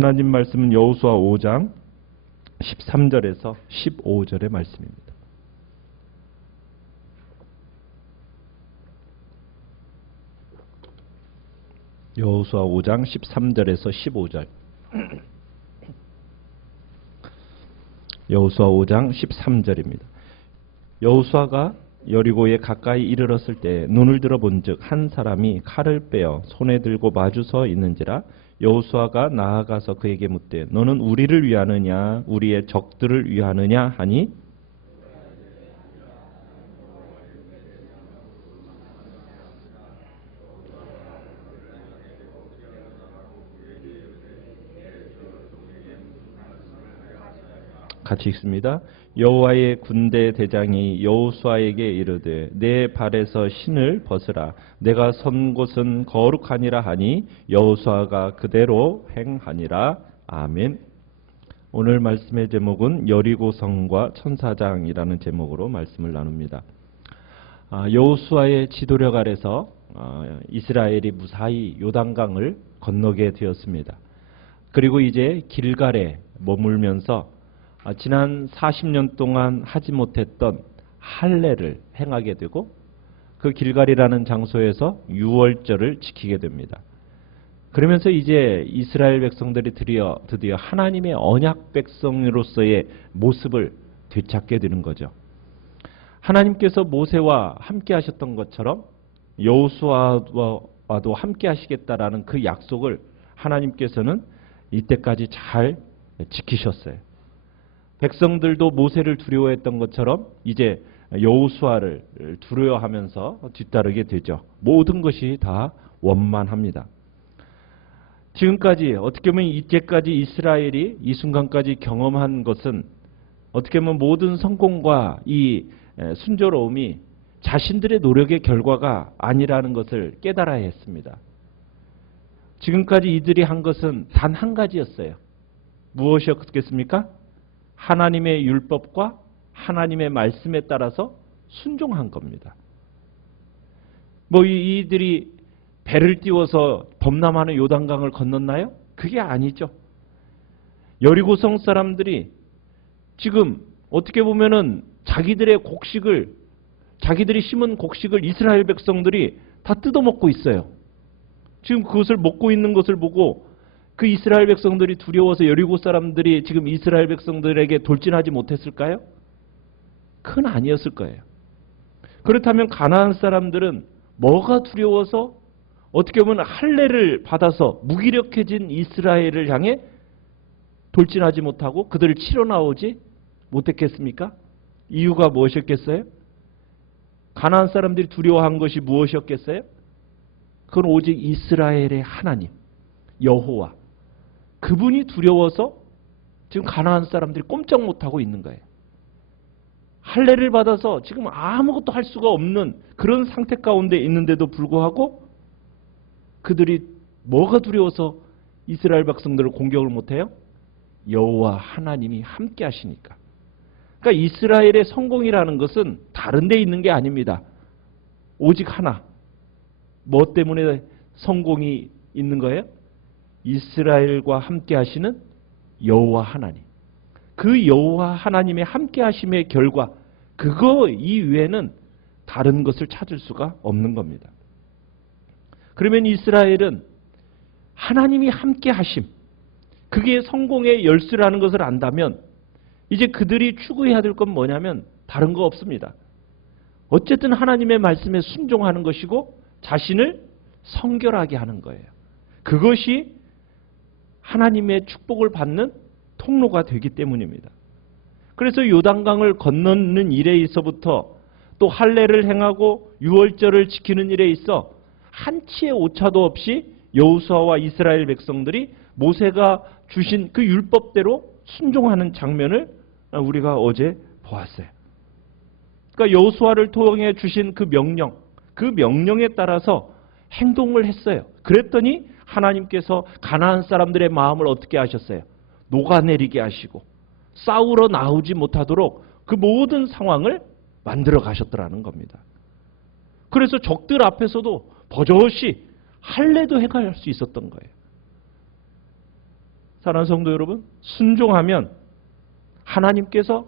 하나님 말씀은 여호수아 5장 13절에서 15절의 말씀입니다. 여호수아 5장 13절에서 15절. 여호수아 5장 13절입니다. 여호수아가 여리고에 가까이 이르렀을 때 눈을 들어 본즉 한 사람이 칼을 빼어 손에 들고 마주 서 있는지라. 여호수아가 나아가서 그에게 묻되 너는 우리를 위하느냐 우리의 적들을 위하느냐 하니 같이 읽습니다. 여호와의 군대 대장이 여호수아에게 이르되 내 발에서 신을 벗으라. 내가 선 곳은 거룩하니라 하니 여호수아가 그대로 행하니라. 아멘. 오늘 말씀의 제목은 여리고성과 천사장이라는 제목으로 말씀을 나눕니다. 여호수아의 지도력 아래서 이스라엘이 무사히 요단강을 건너게 되었습니다. 그리고 이제 길갈에 머물면서 지난 40년 동안 하지 못했던 할례를 행하게 되고 그 길갈이라는 장소에서 유월절을 지키게 됩니다. 그러면서 이제 이스라엘 백성들이 드디어 하나님의 언약 백성으로서의 모습을 되찾게 되는 거죠. 하나님께서 모세와 함께 하셨던 것처럼 여호수아와도 함께 하시겠다라는 그 약속을 하나님께서는 이때까지 잘 지키셨어요. 백성들도 모세를 두려워했던 것처럼 이제 여호수아를 두려워하면서 뒤따르게 되죠. 모든 것이 다 원만합니다. 지금까지 어떻게 보면 이때까지 이스라엘이 이 순간까지 경험한 것은 어떻게 보면 모든 성공과 이 순조로움이 자신들의 노력의 결과가 아니라는 것을 깨달아야 했습니다. 지금까지 이들이 한 것은 단 한 가지였어요. 무엇이었겠습니까? 하나님의 율법과 하나님의 말씀에 따라서 순종한 겁니다. 이들이 배를 띄워서 범람하는 요단강을 건넜나요? 그게 아니죠. 여리고성 사람들이 지금 어떻게 보면은 자기들이 심은 곡식을 이스라엘 백성들이 다 뜯어먹고 있어요. 지금 그것을 먹고 있는 것을 보고 그 이스라엘 백성들이 두려워서 여리고 사람들이 지금 이스라엘 백성들에게 돌진하지 못했을까요? 그건 아니었을 거예요. 그렇다면 가나안 사람들은 뭐가 두려워서 어떻게 보면 할례를 받아서 무기력해진 이스라엘을 향해 돌진하지 못하고 그들을 치러 나오지 못했겠습니까? 이유가 무엇이었겠어요? 가나안 사람들이 두려워한 것이 무엇이었겠어요? 그건 오직 이스라엘의 하나님, 여호와. 그분이 두려워서 지금 가나안 사람들이 꼼짝 못하고 있는 거예요. 할례를 받아서 지금 아무것도 할 수가 없는 그런 상태 가운데 있는데도 불구하고 그들이 뭐가 두려워서 이스라엘 백성들을 공격을 못해요? 여호와 하나님이 함께 하시니까. 그러니까 이스라엘의 성공이라는 것은 다른 데 있는 게 아닙니다. 오직 하나. 뭐 때문에 성공이 있는 거예요? 이스라엘과 함께 하시는 여호와 하나님. 그 여호와 하나님의 함께 하심의 결과, 그거 이외에는 다른 것을 찾을 수가 없는 겁니다. 그러면 이스라엘은 하나님이 함께 하심, 그게 성공의 열쇠라는 것을 안다면 이제 그들이 추구해야 될 건 뭐냐면 다른 거 없습니다. 어쨌든 하나님의 말씀에 순종하는 것이고 자신을 성결하게 하는 거예요. 그것이 하나님의 축복을 받는 통로가 되기 때문입니다. 그래서 요단강을 건너는 일에 있어부터 또 할례를 행하고 유월절을 지키는 일에 있어 한치의 오차도 없이 여호수아와 이스라엘 백성들이 모세가 주신 그 율법대로 순종하는 장면을 우리가 어제 보았어요. 그러니까 여호수아를 통해 주신 그 명령, 그 명령에 따라서 행동을 했어요. 그랬더니 하나님께서 가나안 사람들의 마음을 어떻게 하셨어요? 녹아내리게 하시고 싸우러 나오지 못하도록 그 모든 상황을 만들어 가셨더라는 겁니다. 그래서 적들 앞에서도 버젓이 할례도 행할 수 있었던 거예요. 사랑하는 성도 여러분, 순종하면 하나님께서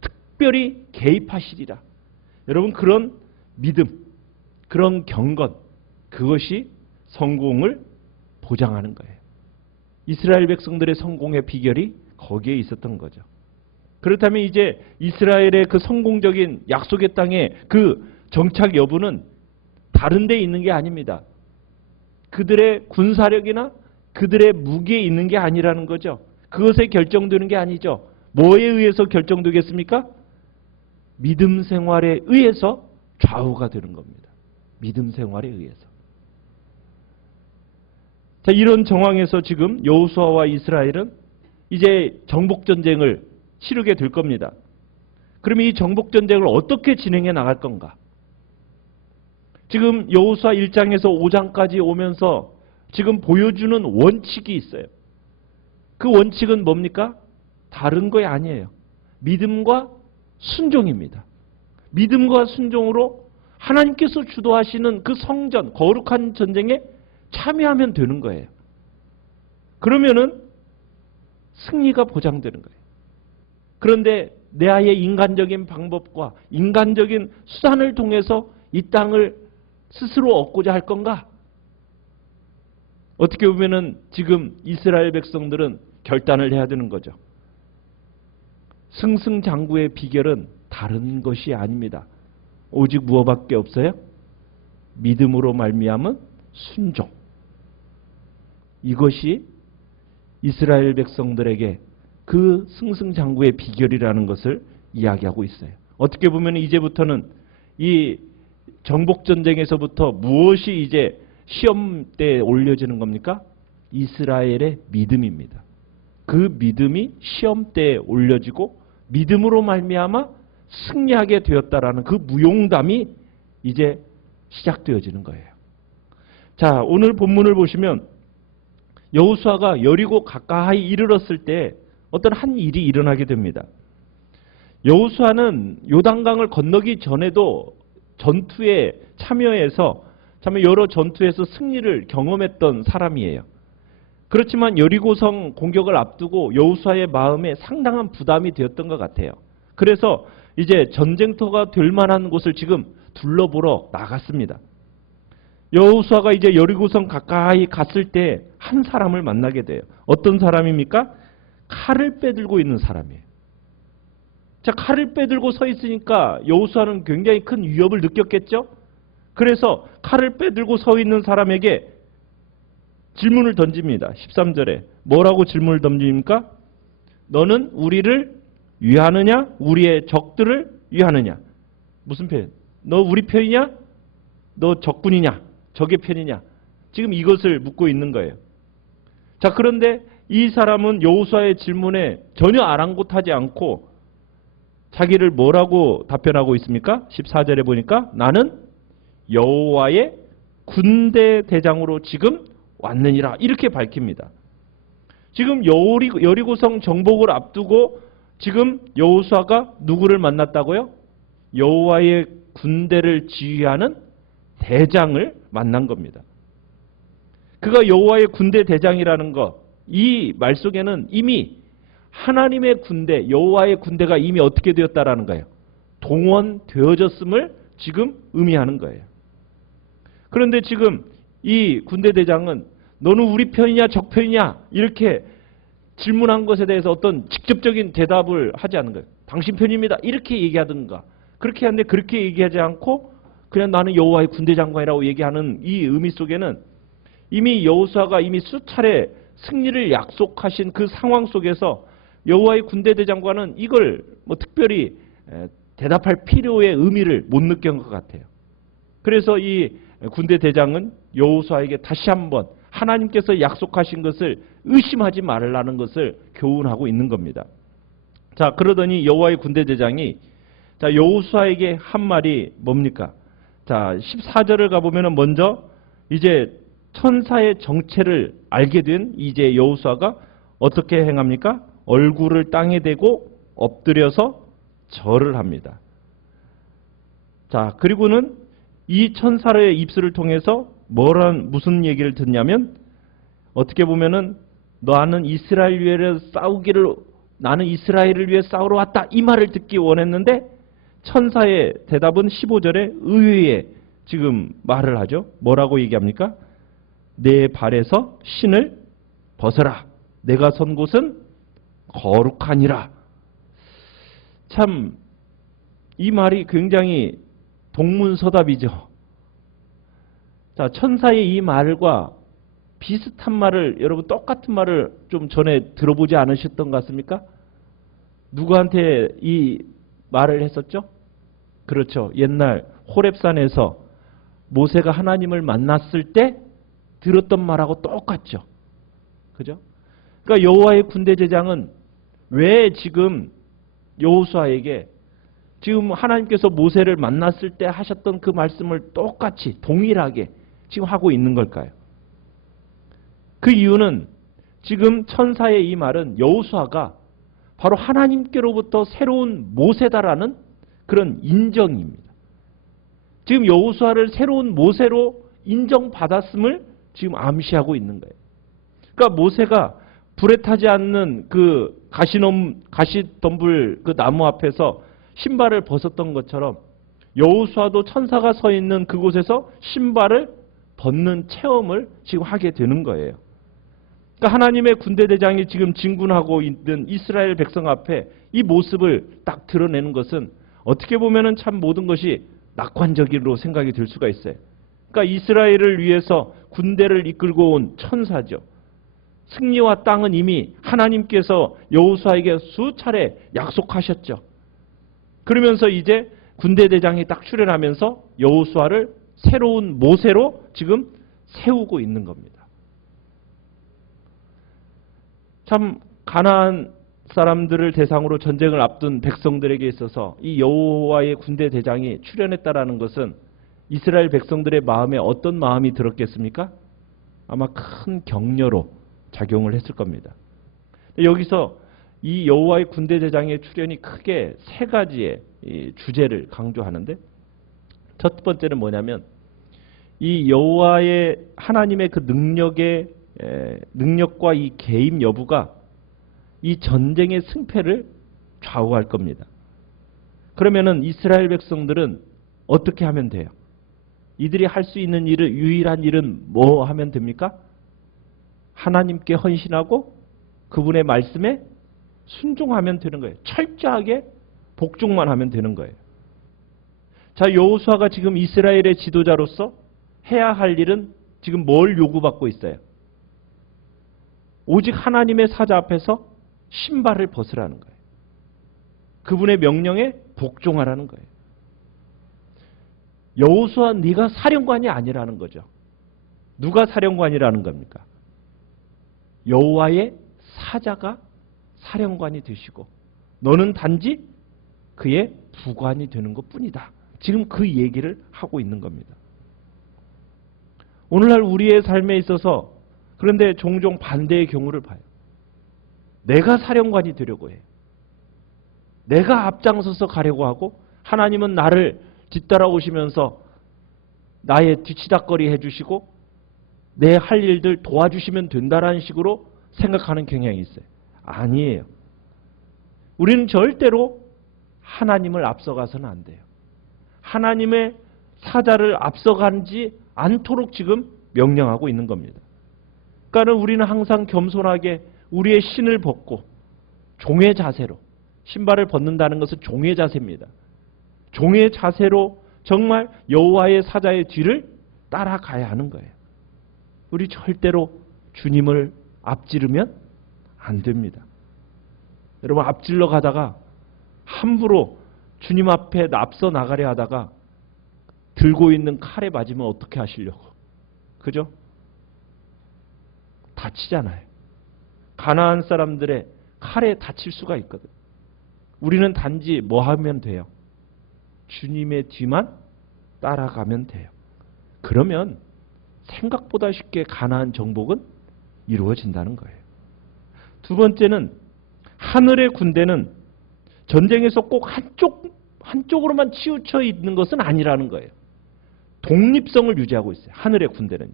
특별히 개입하시리라. 여러분, 그런 믿음, 그런 경건, 그것이 성공을 보장하는 거예요. 이스라엘 백성들의 성공의 비결이 거기에 있었던 거죠. 그렇다면 이제 이스라엘의 그 성공적인 약속의 땅의 그 정착 여부는 다른 데 있는 게 아닙니다. 그들의 군사력이나 그들의 무기에 있는 게 아니라는 거죠. 그것에 결정되는 게 아니죠. 뭐에 의해서 결정되겠습니까? 믿음 생활에 의해서 좌우가 되는 겁니다. 믿음 생활에 의해서. 자, 이런 정황에서 지금 여호수아와 이스라엘은 이제 정복전쟁을 치르게 될 겁니다. 그러면 이 정복전쟁을 어떻게 진행해 나갈 건가? 지금 여호수아 1장에서 5장까지 오면서 지금 보여주는 원칙이 있어요. 그 원칙은 뭡니까? 다른 거 아니에요. 믿음과 순종입니다. 믿음과 순종으로 하나님께서 주도하시는 그 성전, 거룩한 전쟁에 참여하면 되는 거예요. 그러면은 승리가 보장되는 거예요. 그런데 내 아이의 인간적인 방법과 인간적인 수단을 통해서 이 땅을 스스로 얻고자 할 건가? 어떻게 보면은 지금 이스라엘 백성들은 결단을 해야 되는 거죠. 승승장구의 비결은 다른 것이 아닙니다. 오직 무엇밖에 없어요? 믿음으로 말미암은 순종. 이것이 이스라엘 백성들에게 그 승승장구의 비결이라는 것을 이야기하고 있어요. 어떻게 보면 이제부터는 이 정복전쟁에서부터 무엇이 이제 시험대에 올려지는 겁니까? 이스라엘의 믿음입니다. 그 믿음이 시험대에 올려지고 믿음으로 말미암아 승리하게 되었다라는 그 무용담이 이제 시작되어지는 거예요. 자, 오늘 본문을 보시면 여호수아가 여리고 가까이 이르렀을 때 어떤 한 일이 일어나게 됩니다. 여호수아는 요단강을 건너기 전에도 전투에 참여해서 참 여러 전투에서 승리를 경험했던 사람이에요. 그렇지만 여리고성 공격을 앞두고 여호수아의 마음에 상당한 부담이 되었던 것 같아요. 그래서 이제 전쟁터가 될 만한 곳을 지금 둘러보러 나갔습니다. 여호수아가 이제 여리고성 가까이 갔을 때 한 사람을 만나게 돼요. 어떤 사람입니까? 칼을 빼들고 있는 사람이에요. 자, 칼을 빼들고 서 있으니까 여호수아는 굉장히 큰 위협을 느꼈겠죠? 그래서 칼을 빼들고 서 있는 사람에게 질문을 던집니다. 13절에 뭐라고 질문을 던집니까? 너는 우리를 위하느냐? 우리의 적들을 위하느냐? 무슨 편? 너 우리 편이냐? 너 적군이냐? 적의 편이냐? 지금 이것을 묻고 있는 거예요. 자, 그런데 이 사람은 여호수아의 질문에 전혀 아랑곳하지 않고 자기를 뭐라고 답변하고 있습니까? 14절에 보니까 나는 여호와의 군대 대장으로 지금 왔느니라 이렇게 밝힙니다. 지금 여리고성 정복을 앞두고 지금 여호수아가 누구를 만났다고요? 여호와의 군대를 지휘하는 대장을 만난 겁니다. 그가 여호와의 군대 대장이라는 것, 이 말 속에는 이미 하나님의 군대, 여호와의 군대가 이미 어떻게 되었다라는 거예요? 동원되어졌음을 지금 의미하는 거예요. 그런데 지금 이 군대 대장은 너는 우리 편이냐 적 편이냐 이렇게 질문한 것에 대해서 어떤 직접적인 대답을 하지 않는 거예요. 당신 편입니다. 이렇게 얘기하든가. 그렇게 하는데 그렇게 얘기하지 않고 그냥 나는 여호와의 군대 장관이라고 얘기하는 이 의미 속에는 이미 여호수아가 이미 수차례 승리를 약속하신 그 상황 속에서 여호와의 군대 대장관은 이걸 뭐 특별히 대답할 필요의 의미를 못 느낀 것 같아요. 그래서 이 군대 대장은 여호수아에게 다시 한번 하나님께서 약속하신 것을 의심하지 말라는 것을 교훈하고 있는 겁니다. 자, 그러더니 여호와의 군대 대장이 자, 여호수아에게 한 말이 뭡니까? 자, 14절을 가보면 먼저 이제 천사의 정체를 알게 된 이제 여호수아가 어떻게 행합니까? 얼굴을 땅에 대고 엎드려서 절을 합니다. 자, 그리고는 이 천사의 입술을 통해서 무슨 얘기를 듣냐면 어떻게 보면은 나는 나는 이스라엘을 위해 싸우러 왔다. 이 말을 듣기 원했는데 천사의 대답은 15절에 의외의 지금 말을 하죠. 뭐라고 얘기합니까? 내 발에서 신을 벗어라. 내가 선 곳은 거룩하니라. 참, 이 말이 굉장히 동문서답이죠. 자, 천사의 이 말과 비슷한 말을, 여러분 똑같은 말을 좀 전에 들어보지 않으셨던 것 같습니까? 누구한테 이 말을 했었죠? 그렇죠. 옛날 호렙산에서 모세가 하나님을 만났을 때 들었던 말하고 똑같죠. 그죠? 그러니까 여호와의 군대 제장은 왜 지금 여호수아에게 지금 하나님께서 모세를 만났을 때 하셨던 그 말씀을 똑같이 동일하게 지금 하고 있는 걸까요? 그 이유는 지금 천사의 이 말은 여호수아가 바로 하나님께로부터 새로운 모세다라는 그런 인정입니다. 지금 여호수아를 새로운 모세로 인정받았음을 지금 암시하고 있는 거예요. 그러니까 모세가 불에 타지 않는 그 가시덤불 그 나무 앞에서 신발을 벗었던 것처럼 여호수아도 천사가 서 있는 그곳에서 신발을 벗는 체험을 지금 하게 되는 거예요. 그러니까 하나님의 군대 대장이 지금 진군하고 있는 이스라엘 백성 앞에 이 모습을 딱 드러내는 것은 어떻게 보면은 참 모든 것이 낙관적으로 생각이 들 수가 있어요. 그러니까 이스라엘을 위해서 군대를 이끌고 온 천사죠. 승리와 땅은 이미 하나님께서 여호수아에게 수차례 약속하셨죠. 그러면서 이제 군대 대장이 딱 출현하면서 여호수아를 새로운 모세로 지금 세우고 있는 겁니다. 참 가나안 사람들을 대상으로 전쟁을 앞둔 백성들에게 있어서 이 여호와의 군대 대장이 출현했다라는 것은 이스라엘 백성들의 마음에 어떤 마음이 들었겠습니까? 아마 큰 격려로 작용을 했을 겁니다. 여기서 이 여호와의 군대 대장의 출현이 크게 세 가지의 주제를 강조하는데, 첫 번째는 뭐냐면 이 여호와의 하나님의 그 능력과 이 개입 여부가 이 전쟁의 승패를 좌우할 겁니다. 그러면은 이스라엘 백성들은 어떻게 하면 돼요? 이들이 할 수 있는 유일한 일은 뭐 하면 됩니까? 하나님께 헌신하고 그분의 말씀에 순종하면 되는 거예요. 철저하게 복종만 하면 되는 거예요. 자, 여호수아가 지금 이스라엘의 지도자로서 해야 할 일은 지금 뭘 요구받고 있어요? 오직 하나님의 사자 앞에서 신발을 벗으라는 거예요. 그분의 명령에 복종하라는 거예요. 여호수아, 네가 사령관이 아니라는 거죠. 누가 사령관이라는 겁니까? 여호와의 사자가 사령관이 되시고 너는 단지 그의 부관이 되는 것뿐이다. 지금 그 얘기를 하고 있는 겁니다. 오늘날 우리의 삶에 있어서 그런데 종종 반대의 경우를 봐요. 내가 사령관이 되려고 해. 내가 앞장서서 가려고 하고 하나님은 나를 뒤따라오시면서 나의 뒤치다거리 해주시고 내 할 일들 도와주시면 된다라는 식으로 생각하는 경향이 있어요. 아니에요. 우리는 절대로 하나님을 앞서가서는 안 돼요. 하나님의 사자를 앞서가지 않도록 지금 명령하고 있는 겁니다. 그러니까 우리는 항상 겸손하게 우리의 신을 벗고 종의 자세로, 신발을 벗는다는 것은 종의 자세입니다. 종의 자세로 정말 여호와의 사자의 뒤를 따라가야 하는 거예요. 우리 절대로 주님을 앞지르면 안 됩니다. 여러분, 앞질러 가다가 함부로 주님 앞에 앞서 나가려 하다가 들고 있는 칼에 맞으면 어떻게 하시려고? 그죠? 다치잖아요. 가나안 사람들의 칼에 다칠 수가 있거든. 우리는 단지 뭐 하면 돼요? 주님의 뒤만 따라가면 돼요. 그러면 생각보다 쉽게 가나안 정복은 이루어진다는 거예요. 두 번째는 하늘의 군대는 전쟁에서 꼭 한쪽으로만 치우쳐 있는 것은 아니라는 거예요. 독립성을 유지하고 있어요. 하늘의 군대는요.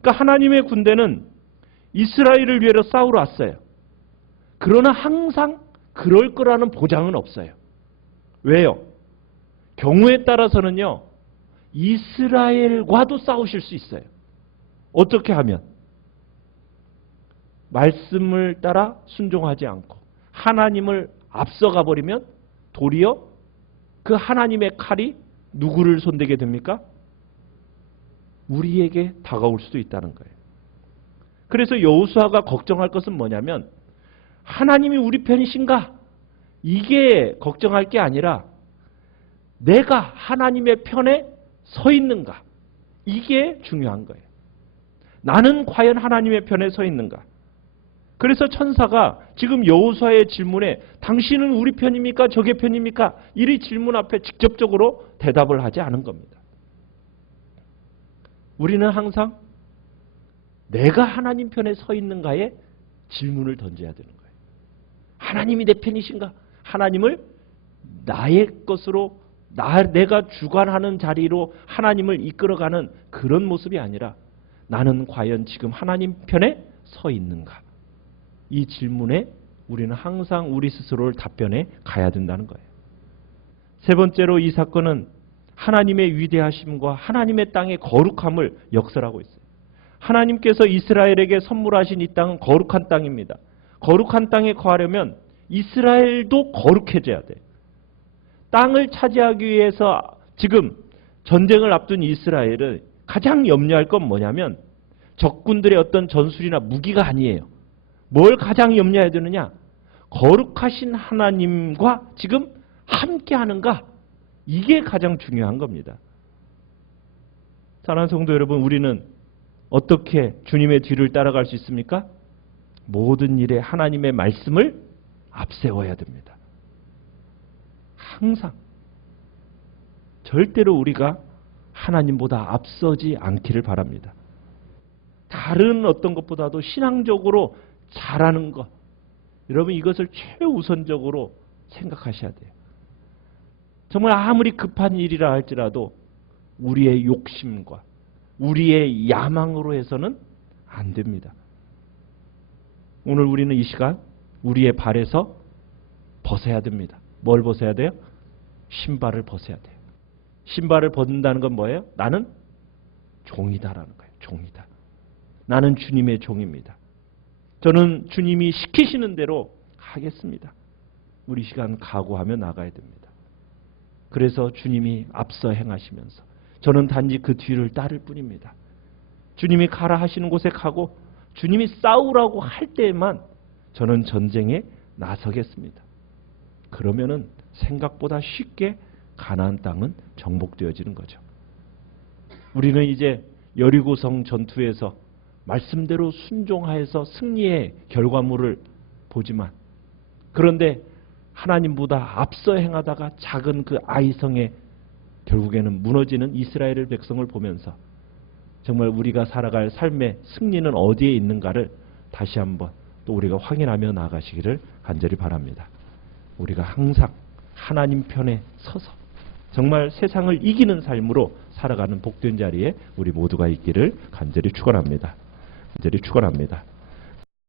그러니까 하나님의 군대는 이스라엘을 위해서 싸우러 왔어요. 그러나 항상 그럴 거라는 보장은 없어요. 왜요? 경우에 따라서는요, 이스라엘과도 싸우실 수 있어요. 어떻게 하면? 말씀을 따라 순종하지 않고 하나님을 앞서가 버리면 도리어 그 하나님의 칼이 누구를 손대게 됩니까? 우리에게 다가올 수도 있다는 거예요. 그래서 여호수아가 걱정할 것은 뭐냐면 하나님이 우리 편이신가? 이게 걱정할 게 아니라 내가 하나님의 편에 서 있는가? 이게 중요한 거예요. 나는 과연 하나님의 편에 서 있는가? 그래서 천사가 지금 여호수아의 질문에 당신은 우리 편입니까? 적의 편입니까? 이 질문 앞에 직접적으로 대답을 하지 않은 겁니다. 우리는 항상 내가 하나님 편에 서 있는가에 질문을 던져야 되는 거예요. 하나님이 내 편이신가? 하나님을 나의 것으로 내가 주관하는 자리로 하나님을 이끌어가는 그런 모습이 아니라 나는 과연 지금 하나님 편에 서 있는가? 이 질문에 우리는 항상 우리 스스로를 답변해 가야 된다는 거예요. 세 번째로 이 사건은 하나님의 위대하심과 하나님의 땅의 거룩함을 역설하고 있어요. 하나님께서 이스라엘에게 선물하신 이 땅은 거룩한 땅입니다. 거룩한 땅에 거하려면 이스라엘도 거룩해져야 돼요. 땅을 차지하기 위해서 지금 전쟁을 앞둔 이스라엘은 가장 염려할 건 뭐냐면 적군들의 어떤 전술이나 무기가 아니에요. 뭘 가장 염려해야 되느냐? 거룩하신 하나님과 지금 함께 하는가? 이게 가장 중요한 겁니다. 사랑하는 성도 여러분, 우리는 어떻게 주님의 뒤를 따라갈 수 있습니까? 모든 일에 하나님의 말씀을 앞세워야 됩니다. 항상 절대로 우리가 하나님보다 앞서지 않기를 바랍니다. 다른 어떤 것보다도 신앙적으로 잘하는 것, 여러분 이것을 최우선적으로 생각하셔야 돼요. 정말 아무리 급한 일이라 할지라도 우리의 욕심과 우리의 야망으로 해서는 안 됩니다. 오늘 우리는 이 시간 우리의 발에서 벗어야 됩니다. 뭘 벗어야 돼요? 신발을 벗어야 돼요. 신발을 벗는다는 건 뭐예요? 나는 종이다라는 거예요. 종이다. 나는 주님의 종입니다. 저는 주님이 시키시는 대로 하겠습니다. 우리 시간 각오하며 나가야 됩니다. 그래서 주님이 앞서 행하시면서 저는 단지 그 뒤를 따를 뿐입니다. 주님이 가라 하시는 곳에 가고 주님이 싸우라고 할 때에만 저는 전쟁에 나서겠습니다. 그러면은 생각보다 쉽게 가나안 땅은 정복되어지는 거죠. 우리는 이제 여리고성 전투에서 말씀대로 순종하여서 승리의 결과물을 보지만 그런데 하나님보다 앞서 행하다가 작은 그 아이성에 결국에는 무너지는 이스라엘 백성을 보면서 정말 우리가 살아갈 삶의 승리는 어디에 있는가를 다시 한번 또 우리가 확인하며 나가시기를 간절히 바랍니다. 우리가 항상 하나님 편에 서서 정말 세상을 이기는 삶으로 살아가는 복된 자리에 우리 모두가 있기를 간절히 축원합니다. 간절히 축원합니다.